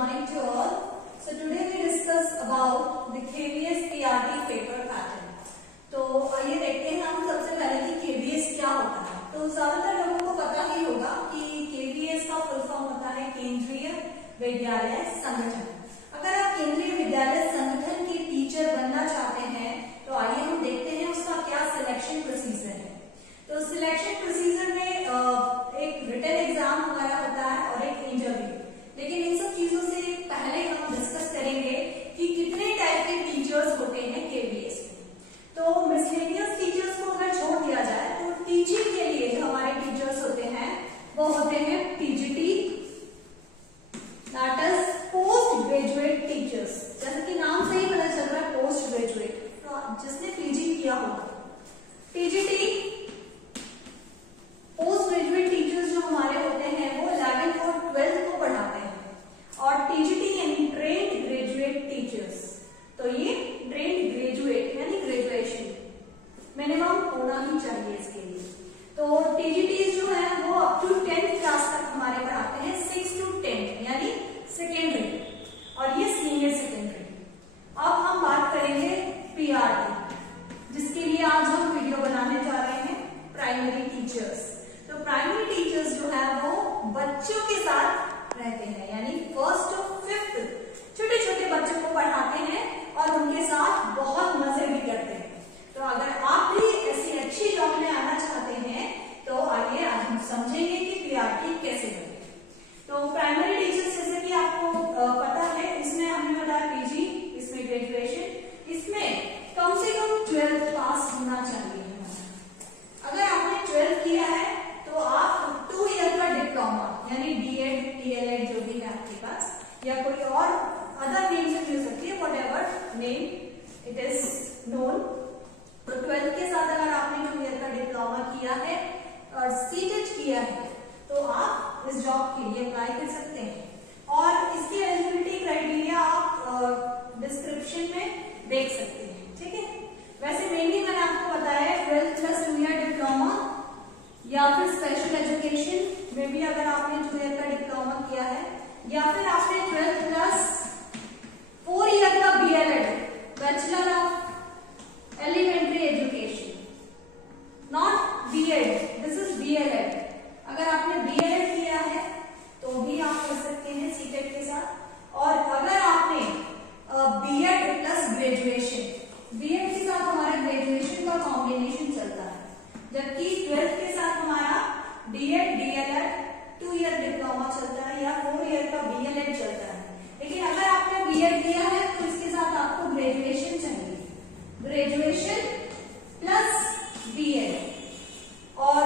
morning to all. So today we discuss about the KVS PRT paper pattern. तो आइए देखते हैं हम सबसे पहले कि KVS क्या होता है। तो ज्यादातर लोगों को पता ही होगा कि KVS का फुल फॉर्म होता है केंद्रीय विद्यालय संगठन। अगर आप केंद्रीय विद्यालय संगठन के टीचर बनना चाहते हैं तो आइए हम देखते हैं उसका क्या सिलेक्शन प्रोसीजर है। तो सिलेक्शन प्रोसीजर में एक रिटन एग्जाम वगैरह होता है और एक इंटरव्यू, लेकिन इन सब चीजों से पहले हम डिस्कस करेंगे कि कितने टाइप के टीचर्स होते हैं केवीएस में। तो मिसलेनियस टीचर्स को अगर छोड़ दिया जाए तो टीचिंग के लिए जो हमारे टीचर्स होते हैं वो होते हैं PGT, that is post graduate teachers. जैसे कि नाम से ही पता चल रहा है पोस्ट ग्रेजुएट, तो जिसने पीजी किया होगा। पीजीटी पोस्ट ग्रेजुएट टीचर्स जो हमारे होते हैं वो 11th और 12th को पढ़ाते हैं। और टीजीटी यानी ट्रेंड ग्रेजुएट टीचर्स, तो ये ट्रेंड ग्रेजुएट यानी ग्रेजुएशन मिनिमम होना ही चाहिए इसके लिए। तो टीजीटी जो है वो अप टू 10th क्लास तक हमारे पढ़ाते हैं, 6 to 10 यानी सेकेंडरी, और ये सीनियर सेकेंडरी। अब हम बात करेंगे पीआरटी, जिसके लिए आज हम वीडियो बनाने जा रहे हैं, प्राइमरी टीचर्स। तो प्राइमरी टीचर्स जो है वो बच्चों के साथ रहते हैं, यानी 1st to 5th छोटे छोटे बच्चों को पढ़ाते हैं और उनके साथ बहुत मजे भी करते हैं। तो अगर आप भी ऐसी अच्छी जॉब में आना चाहते हैं तो आइए हम समझेंगे कि पीआरटी कैसे बने। तो प्राइमरी टीचर्स जैसे कि आपको पता है, इसमें हमने बताया पीजी, इसमें ग्रेजुएशन, इसमें कम से कम 12th पास होना चाहिए। अगर आपने 12th किया है तो आप 2 ईयर का डिप्लोमा यानी डीएड, डीएलएड जो भी है आपके पास, या कोई और अदर नेम से मिल सकती है, whatever name it is known. तो 12th के साथ अगर आपने 2 ईयर का डिप्लोमा किया है और सीटेट किया है तो आप इस जॉब के लिए अप्लाई कर सकते हैं। और इसकी एलिजिबिलिटी क्राइटेरिया आप डिस्क्रिप्शन में देख सकते हैं, ठीक है। वैसे मेनली मैंने आपको बताया 12th प्लस 2 ईयर डिप्लोमा या फिर स्पेशल एजुकेशन में भी अगर आपने 2 ईयर का डिप्लोमा किया है, या फिर आपने 12th प्लस 4 ईयर का BElEd, bachelor of elementary education, not BEd, this is BElEd. अगर आपने बीएलएड किया है तो भी आप कर सकते हैं सीटेट के साथ। और अगर आपने बीएड प्लस ग्रेजुएशन, बीएड के साथ हमारा ग्रेजुएशन का कॉम्बिनेशन चलता है, जबकि 12th के साथ हमारा डीएड, डीएलएड 2 ईयर डिप्लोमा चलता है या 4 ईयर का बीएलएड चलता है। लेकिन अगर आपने बीएड किया है तो इसके साथ आपको ग्रेजुएशन चाहिए, ग्रेजुएशन प्लस बीएड। और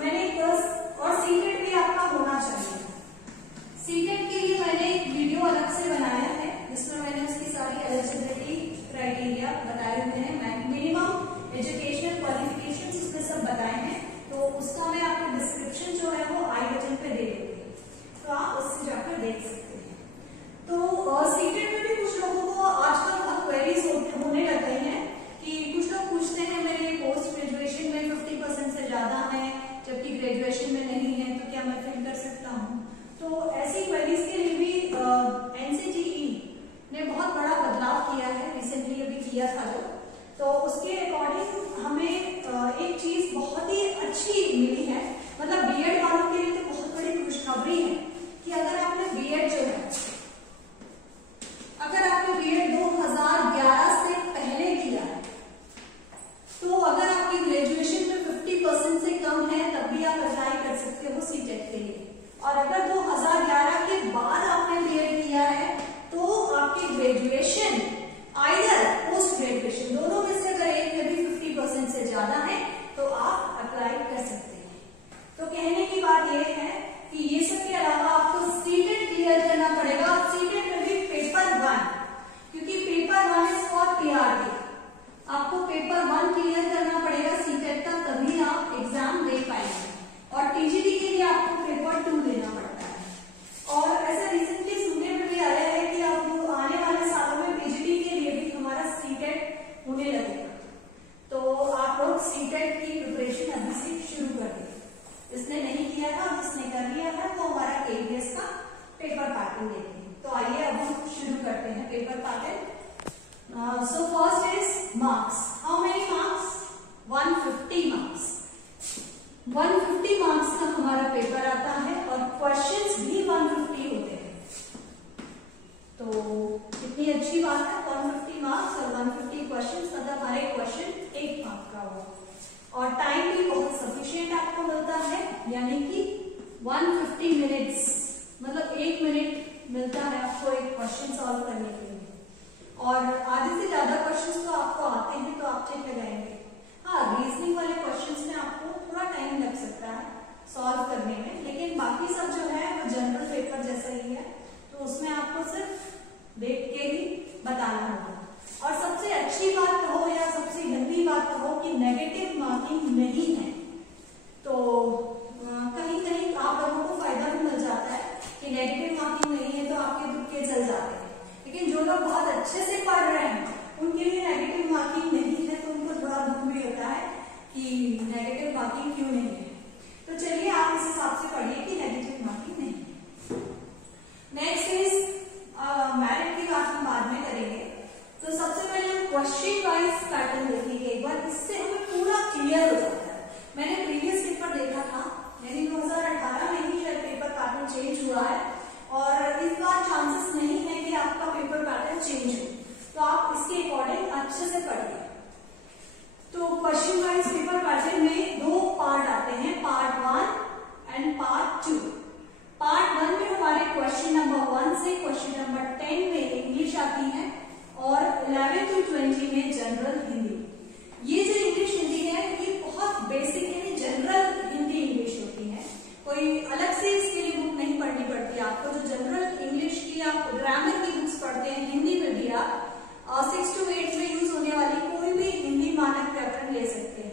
मैंने और सीटेट भी आपका होना चाहिए। सीटेट के लिए मैंने एक वीडियो अलग से बनाया है जिसमें मैंने उसकी सारी एलिजिबिलिटी क्राइटेरिया बताए हुए हैं, मिनिमम एजुकेशनल क्वालिफिकेशंस उसमें सब बताए हैं। तो उसका मैं आपको डिस्क्रिप्शन जो है वो आई बटन पे दे दूंगी, तो आप उससे जाकर देख सकते हैं। तो सीटेट में भी कुछ लोगों को आजकल बहुत क्वेरीज होने लग गई हैं कि कुछ लोग पूछते हैं मेरे पोस्ट ग्रेजुएशन में 50% से ज्यादा है जबकि ग्रेजुएशन में नहीं है, तो क्या मैं फिल कर सकता हूँ। तो ऐसी क्वेरीज के लिए भी एनसीटीई ने बहुत बड़ा बदलाव किया है, रिसेंटली अभी किया था जो, तो उसके अकॉर्डिंग हमें एक चीज बहुत ही अच्छी मिली है। मतलब बीएड वालों के लिए तो बहुत बड़ी खुशखबरी है कि अगर आपने बीएड जो है, अगर आपने बीएड 2011 से पहले किया है तो अगर आपकी ग्रेजुएशन में 50% से कम है तब भी आप अप्लाई कर सकते हो सीटेट के लिए। और अगर 2011 के बाद आपने बीएड किया है तो आपकी ग्रेजुएशन आइदर पोस्ट ग्रेजुएशन दोनों में से अगर एक में भी 50% से ज्यादा है तो आप अप्लाई कर सकते हैं। तो कहने की बात यह है कि ये सब के अलावा आपको सीटेट और आधे से ज्यादा क्वेश्चंस तो आपको आते हैं तो आप चेक लगाएंगे। हाँ, रीजनिंग वाले क्वेश्चंस में आपको थोड़ा टाइम लग सकता है सॉल्व करने में, लेकिन बाकी सब जो है वो जनरल पेपर जैसा ही है, तो उसमें आपको सिर्फ देख के ही बताना होगा। और सबसे अच्छी बात कहो या सबसे गंदी बात कहो कि नेगेटिव मार्किंग नहीं है, तो कहीं कहीं आप लोगों को फायदा भी मिल जाता है कि नेगेटिव मार्किंग नहीं है तो आपके तुक्के चल जाते हैं। लेकिन जो लोग बहुत अच्छे से पढ़ रहे हैं उनके लिए नेगेटिव मार्किंग नहीं है, तो उनको थोड़ा दुख भी होता है कि नेगेटिव मार्किंग क्यों नहीं है। तो चलिए आप इस हिसाब से पढ़िए कि नेगेटिव मार्किंग नहीं है। नेक्स्ट इज मेरिट की बात हम बाद में करेंगे। तो सबसे पहले हम क्वेश्चन वाइज पैटर्न देखेंगे एक बार, इससे हमें पूरा क्लियर हो जाता है। मैंने प्रीवियस पेपर देखा था, यानी 2018 में ही शायद पेपर पैटर्न चेंज हुआ है, और इस बार चांसेस नहीं है कि आपका पेपर पैटर्न चेंज हो, तो आप इसके अकॉर्डिंग अच्छे से पढ़िए। तो क्वेश्चन वाइज पेपर पैटर्न में दो पार्ट आते हैं, पार्ट 1 एंड पार्ट 2। पार्ट 1 में हमारे क्वेश्चन नंबर 1 से क्वेश्चन नंबर 10 में इंग्लिश आती है और 11 to 20 में जनरल हिंदी। ये जो इंग्लिश हिंदी है ये बहुत बेसिक यानी जनरल हिंदी इंग्लिश होती है, कोई अलग से इसके लिए बुक नहीं पढ़नी पड़ती आपको। जो जनरल इंग्लिश की आप ग्रामर की बुक्स पढ़ते हैं हिंदी में भी आप 6 to 8 में यूज होने वाली कोई भी हिंदी मानक व्याकरण ले सकते हैं।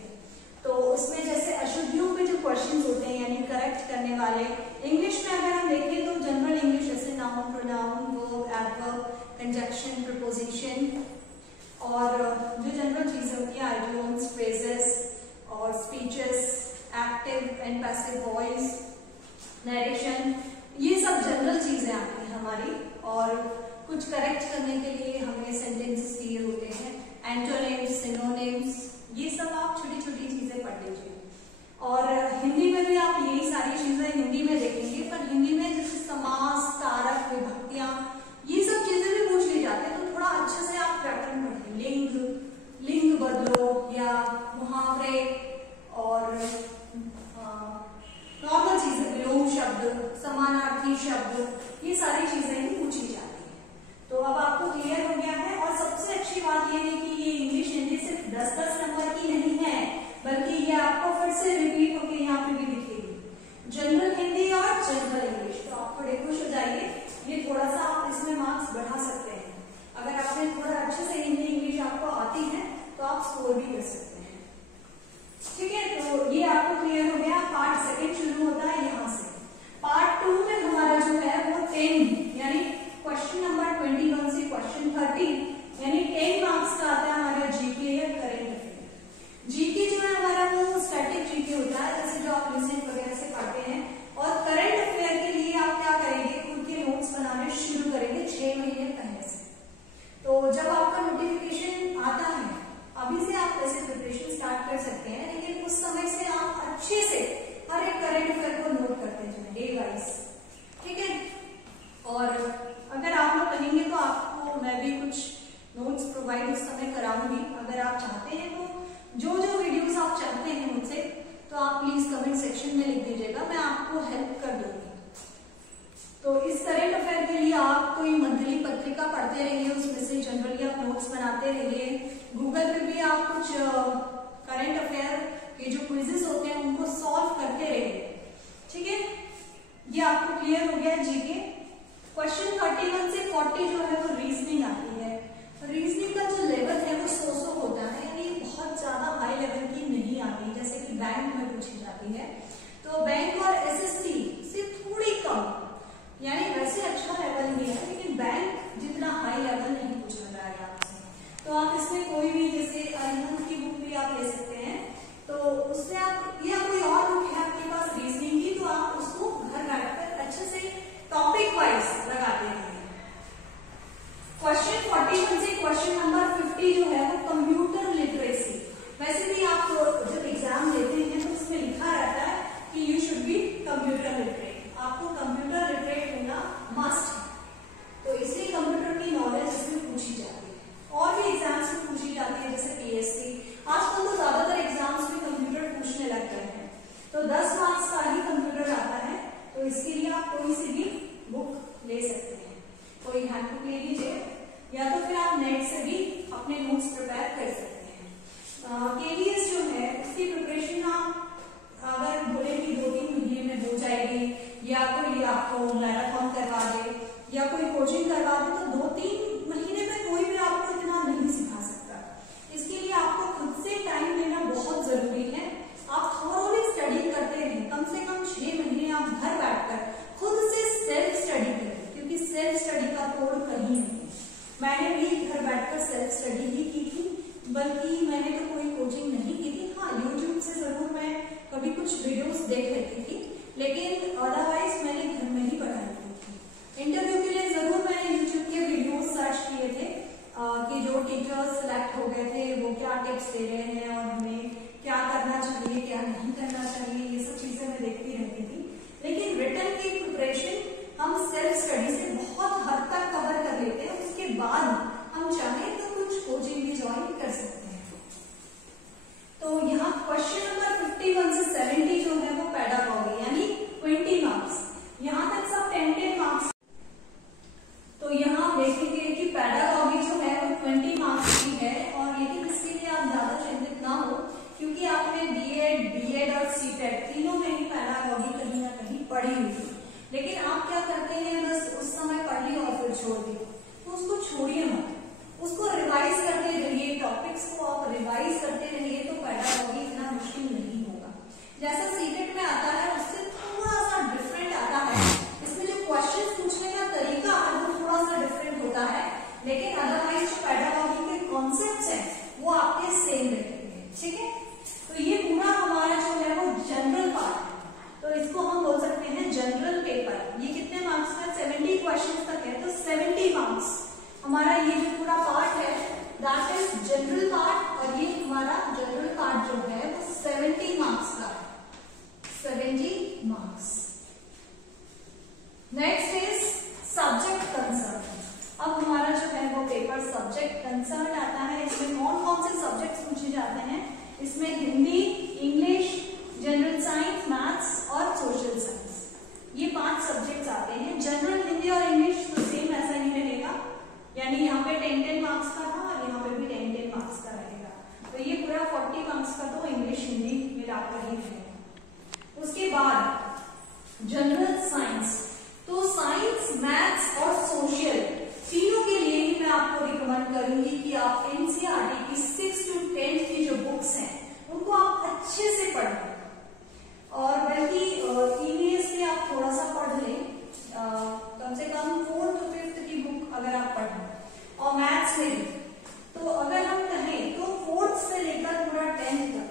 तो उसमें जैसे अशुद्धियों के जो क्वेश्चंस होते हैं यानी करेक्ट करने वाले, इंग्लिश में अगर हम देखें तो जनरल इंग्लिश जैसे noun, pronoun, verb, adverb, conjunction, preposition, और जो जनरल चीजें होती हैं आइडियम्स, फ्रेजेस और speeches, active and passive voice, narration, ये सब जनरल चीजें आती हैं हमारी। और कुछ करेक्ट करने के लिए हमें सेंटेंसेस दिए होते हैं, एंटोनिम्स, सिनोनिम्स, ये सब आप छोटी छोटी चीजें पढ़ लीजिए। और हिंदी में भी आप यही सारी चीजें हिंदी में देखेंगे, पर हिंदी में जैसे समास, कारक, विभक्तियां, ये सब चीजें भी पूछ ली जाती है, तो थोड़ा अच्छे से आप व्याकरण पढ़ें। लिंग बदलो या मुहावरे और नॉर्मल चीजें, विलोम शब्द, समानार्थी शब्द, ये सारी चीजें ही पूछी जाती है। तो अब आपको क्लियर हो गया है। और सबसे अच्छी बात यह है कि ये इंग्लिश हिंदी सिर्फ 10-10 नंबर की नहीं है, बल्कि ये आपको फिर से रिपीट होकर यहाँ पे भी दिखेगी, जनरल हिंदी और जनरल इंग्लिश। तो आप थोड़े खुश हो जाइए, ये थोड़ा सा आप इसमें मार्क्स बढ़ा सकते हैं। अगर आपने थोड़ा अच्छे से हिंदी इंग्लिश आपको आती है तो आप स्कोर भी कर सकते हैं। ठीक है, तो ये आपको क्लियर हो गया। पार्ट 2 शुरू होता है यहाँ से। पार्ट 2 में हमारा जो है वो 10 यानी क्वेश्चन नंबर 21 से क्वेश्चन 30 यानी 10 मार्क्स का आता है हमारा जीके या करेंट अफेयर। जीके जो है हमारा वो स्टैटिक जीके होता है, जैसे जो आप लिसनिंग वगैरह से पढ़ते हैं। और करंट अफेयर के लिए आप क्या करेंगे, खुद के नोट्स बनाने शुरू करेंगे 6 महीने पहले से। तो जब आपका नोटिफिकेशन आता है, अभी से आप ऐसे प्रिपरेशन स्टार्ट कर सकते हैं, लेकिन उस समय से आप अच्छे से हर एक करंट अफेयर को नोट करते जाएं डे वाइज। ठीक है, और अगर आप लोग कहेंगे तो आपको मैं भी कुछ नोट्स प्रोवाइड उस समय कराऊंगी। अगर आप चाहते हैं तो जो जो वीडियोस आप चाहते हैं मुझसे, तो आप प्लीज कमेंट सेक्शन में लिख दीजिएगा, मैं आपको हेल्प कर दूंगी। तो इस करंट अफेयर के लिए आप कोई मंथली पत्रिका पढ़ते रहिए, उसमें से जनरली आप नोट्स बनाते रहिए। गूगल पे भी आप कुछ करंट अफेयर के जो क्विजेस होते हैं उनको सॉल्व करते रहिए। ठीक है, ये आपको क्लियर हो गया जीके। क्वेश्चन 31 से 40 जो है वो रीजनिंग आती है। रीजनिंग का जो लेवल है वो 100 होता है, यानी बहुत ज्यादा हाई लेवल की नहीं आती, जैसे कि बैंक में पूछी जाती है। तो बैंक और एसएससी से थोड़ी कम, यानी वैसे अच्छा लेवल ही है, लेकिन बैंक जितना हाई लेवल नहीं पूछा जाएगा आपसे। तो आप इसमें कोई भी जैसे अरिहंत की बुक भी आप ले सकते हैं, तो उससे आप या कोई और बुक है आपके पास रीजनिंग की, तो आप उसको घर बैठकर अच्छे से टॉपिक वाइज लगाते हैं। क्वेश्चन 41 से क्वेश्चन नंबर 50 जो है वो कंप्यूटर लिटरेसी। वैसे भी आप जब एग्जाम देते हैं तो उसमें लिखा रहता है कि you should be computer literate, आपको कंप्यूटर लिटरेट होना मस्ट है। तो इसलिए कंप्यूटर की नॉलेज इसमें पूछी जाती है। और भी एग्जाम्स में पूछी जाती है, जैसे पीएससी। आजकल तो ज्यादातर एग्जाम्स में कंप्यूटर पूछने लग गए हैं, तो 10 मार्क्स का ही कंप्यूटर आता है। तो इसके लिए आप कोई सी भी बुक ले सकते हैं, कोई हैंड बुक ले लीजिए, या तो फिर आप नेट से अपने नोट्स प्रिपेयर कर सकते हैं। केवीएस जो है उसकी प्रिपरेशन आप अगर बोले कि 2-3 महीने में हो जाएगी, या कोई आपको मैराथन करवा दे या कोई कोचिंग करवा दे, तो 2-3 महीने में कोई भी आपको इतना नहीं सिखा सकता। इसके लिए आपको खुद से टाइम लेना बहुत जरूरी है। आप थोड़ी स्टडी करते रहें, कम से कम 6 महीने आप घर बैठकर खुद से सेल्फ स्टडी करें, क्योंकि सेल्फ स्टडी का तोड़ कहीं नहीं। मैंने भी घर बैठकर सेल्फ स्टडी ही की थी, बल्कि मैंने तो कोई कोचिंग नहीं की थी। हाँ, यूट्यूब से जरूर मैं कभी कुछ वीडियोस देख लेती थी, लेकिन अदरवाइज मैंने घर में ही पढ़ाई की थी। इंटरव्यू के लिए जरूर मैंने यूट्यूब के वीडियोस सर्च किए थे कि जो टीचर्स सिलेक्ट हो गए थे वो क्या टिप्स दे रहे हैं और हमें क्या करना चाहिए, क्या नहीं करना चाहिए, ये सब चीजें मैं देखती रहती थी। लेकिन रिटन की प्रिपरेशन हम सेल्फ स्टडी से बहुत हद तक कवर कर लेते हैं। उसके बाद हम चाहें तो कुछ कोचिंग भी ज्वाइन कर सकते हैं। तो यहाँ क्वेश्चन नंबर 51 से 70 जो है वो पेडागॉजी यानी 20 मार्क्स, यहाँ तक सब 10-10 मार्क्स। तो यहाँ देखेंगे कि पेडागॉजी जो है वो 20 मार्क्स की है, और लेकिन इसके लिए आप ज्यादा चिंतित ना हो, क्योंकि आपने बीएड और सीटेट तीनों में ही पेडागॉजी कहीं ना कहीं पढ़ी हुई थी। लेकिन आप क्या करते हैं, बस उस समय पढ़ ली और फिर छोड़ दी, तो उसको छोड़िए मत, उसको रिवाइज करते रहिए, टॉपिक्स को आप रिवाइज करते रहिए, तो पेडागॉजी इतना मुश्किल नहीं होगा। जैसा सीटेट में आता है उससे थोड़ा सा डिफरेंट आता है, इसमें जो क्वेश्चन पूछने का तरीका है वो थोड़ा सा डिफरेंट होता है, लेकिन अदरवाइज जो पेडागॉजी के कॉन्सेप्ट्स हैं वो आपके सेम रहेंगे। ठीक है, तो ये पूरा हमारा जो है वो जनरल पार्ट है, तो इसको हम बोल सकते हैं जनरल पेपर। ये कितने मार्क्स का, 70 क्वेश्चन तक है, तो 70 मार्क्स हमारा ये जो पूरा पार्ट है दैट इज जनरल पार्ट, और ये हमारा जनरल पार्ट जो है वो 70 मार्क्स का है, 70 marks. Next is subject concern. अब हमारा जो है वो पेपर सब्जेक्ट कंसर्न आता है। इसमें कौन कौन से सब्जेक्ट्स पूछे जाते हैं, इसमें Hindi, English, general science, maths और सोशल साइंस, ये 5 सब्जेक्ट्स आते हैं। जनरल हिंदी और इंग्लिश तो सेम ऐसा ही रहेगा, यानी यहाँ पे 10-10 मार्क्स का था और यहाँ पे भी 10-10 मार्क्स का रहेगा, तो ये पूरा 40 मार्क्स का तो इंग्लिश हिंदी मिलाकर ही रहेगा। उसके बाद जनरल साइंस, तो साइंस, मैथ्स और सोशल तीनों के लिए ही मैं आपको रिकमेंड करूंगी कि आप एनसीईआरटी की 6 to 10 की जो बुक्स हैं उनको आप अच्छे से पढ़ें, और बल्कि ईवीएस में आप थोड़ा सा पढ़ लें, कम से कम 4th to 5th की बुक अगर आप पढ़ें, और मैथ्स में भी। तो अगर हम कहें तो 4th से लेकर पूरा 10th तक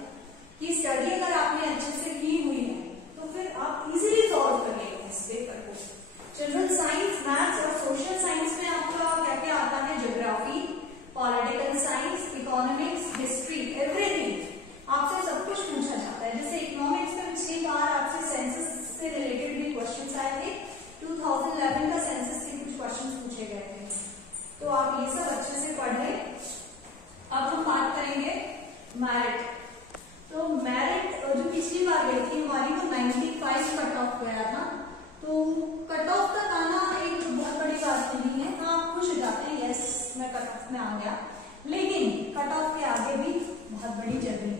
की स्टडी अगर आपने अच्छे से की हुई है तो फिर आप इजीली सॉल्व कर लेंगे इस पेपर को। जनरल साइंस, मैथ्स और सोशल साइंस में आपका क्या क्या आता है, geography, political science, economics, history, everything आपसे सब कुछ पूछा जाता है। जैसे इकोनॉमिक्स में पिछली बार आपसे सेंसस से रिलेटेड भी क्वेश्चंस आए थे, 2011 का सेंसस के कुछ क्वेश्चंस पूछे गए थे, तो आप ये सब अच्छे से पढ़ लें। अब हम बात करेंगे मेरिट। तो मेरिट जो पिछली बार गई थी हमारी वो 95 कट ऑफ गया था, तो कट ऑफ तक आना एक बहुत बड़ी बात नहीं है। हाँ, आप खुश हो जाते हैं, यस मैं कट ऑफ में आ गया, लेकिन कट ऑफ के आगे भी बहुत बड़ी जर्नी है।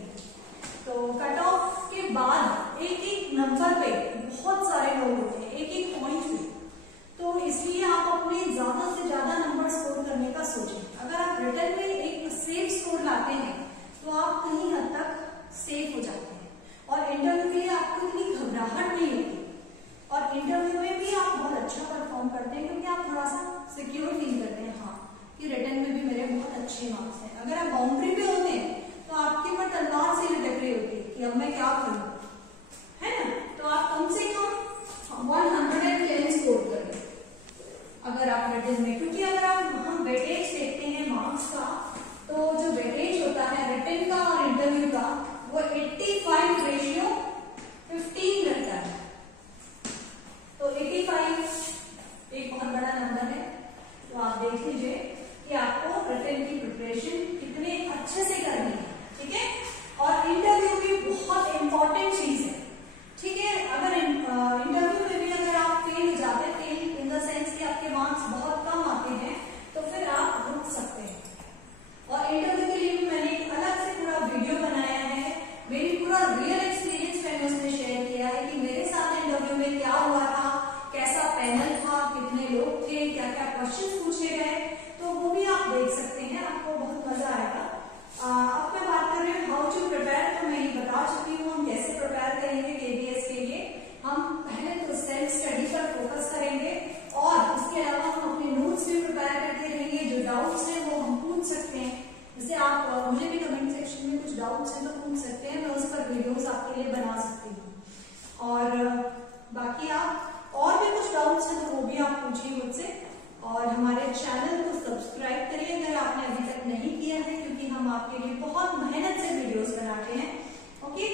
तो कट ऑफ के बाद एक एक नंबर पे बहुत सारे लोग होते हैं, एक एक पॉइंट पे, तो इसलिए आप अपने ज्यादा से ज्यादा नंबर स्कोर करने का सोचें। अगर आप रिटर्न में एक सेफ स्कोर लाते हैं तो आप कहीं हद तक सेफ हो जाते हैं, और इंटरव्यू के लिए आपको इतनी घबराहट नहीं होती, और इंटरव्यू में भी आप बहुत अच्छा परफॉर्म करते हैं, क्योंकि आप थोड़ा सा सिक्योर फील करते हैं, हाँ कि रिटर्न में भी मेरे बहुत अच्छे मार्क्स हैं। अगर आप बाउंड्री पे होते हैं तो आपके ऊपर तलवार से लटक रही होती है कि अब मैं क्या करूं, है ना, तो आप कम से कम 110 स्कोर करें अगर आप रिटर्न में, क्योंकि अगर आप हम वेटेज देखते हैं मार्क्स का, तो जो वेटेज होता है रिटर्न का और इंटरव्यू का वो 85:15 रहता है। तो 85 एक बहुत बड़ा नंबर है, तो आप देख लीजिए कि आपको रिटन की प्रिपरेशन कितने अच्छे से करनी है, ठीक है। और इंटरव्यू भी बहुत इंपॉर्टेंट चीज है, ठीक है। अगर इंटरव्यू में भी अगर आप फेल हो जाते हैं, फेल इन द सेंस कि आपके मार्क्स बहुत कम आते क्वेश्चंस पूछे गए, तो वो भी आप देख सकते हैं, आपको बहुत मजा आएगा। अब मैं बात कर रही हूँ हाउ टू प्रिपेयर, तो मैं ये बता चुकी हूँ हम कैसे प्रिपेयर करेंगे KVS के लिए। हम पहले तो सेल्फ स्टडी पर फोकस करेंगे और उसके अलावा हम अपने नोट्स भी प्रिपेयर करते रहेंगे। जो डाउट्स हैं वो हम पूछ सकते हैं, जैसे आप मुझे भी कमेंट सेक्शन में कुछ डाउट्स हैं तो पूछ सकते हैं, मैं उस पर वीडियोस आपके लिए बना सकती हूँ। और बाकी आप और भी कुछ डाउट्स हैं तो वो भी आप पूछिए मुझसे। और हमारे चैनल को सब्सक्राइब करिए अगर आपने अभी तक नहीं किया है, क्योंकि हम आपके लिए बहुत मेहनत से वीडियोस बनाते हैं। ओके।